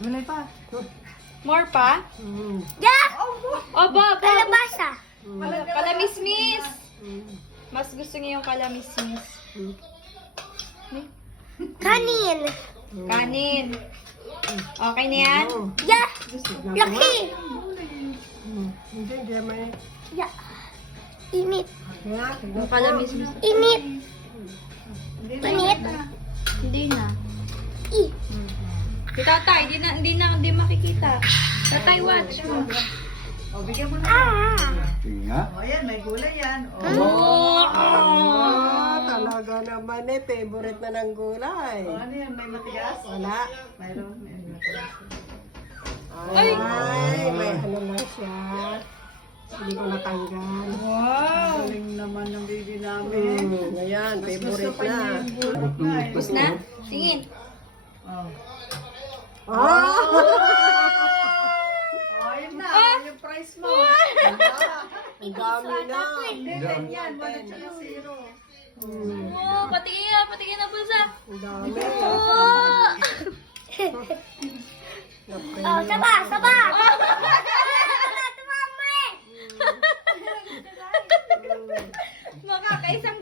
Gulay pa. More pa? Yeah! Oba, Kalabasa. kalamismis. Mas gusto niya yung kalamismis. Kanin. Kanin. Okay na yan? Yeah! Laki! Hindi may... Yeah. Init. Yung kalamismis. Init. Init. Hindi na. I. Si tatay, hindi makikita. Tatay, watch. O, bigyan mo na. Sige nga. O, yan, may gulay yan. O, Talaga naman eh. Favorite na ng gulay. o, ano yan, may matigas? Wala. Mayroon, may matigas. Ay, may ano lang siya. Hindi ko natanggal. Wow. Galing naman ng baby namin. Ayan, favorite pa niya na. yung gulay. Tapos na? Tingin. O, Ah! ayun na, yung price mo. Ang dami na. Hindi, 10 yan, 1 at saka 0. Wow, patingin na bulsa. Ang dami. Oh, saba, saba. Makakaisang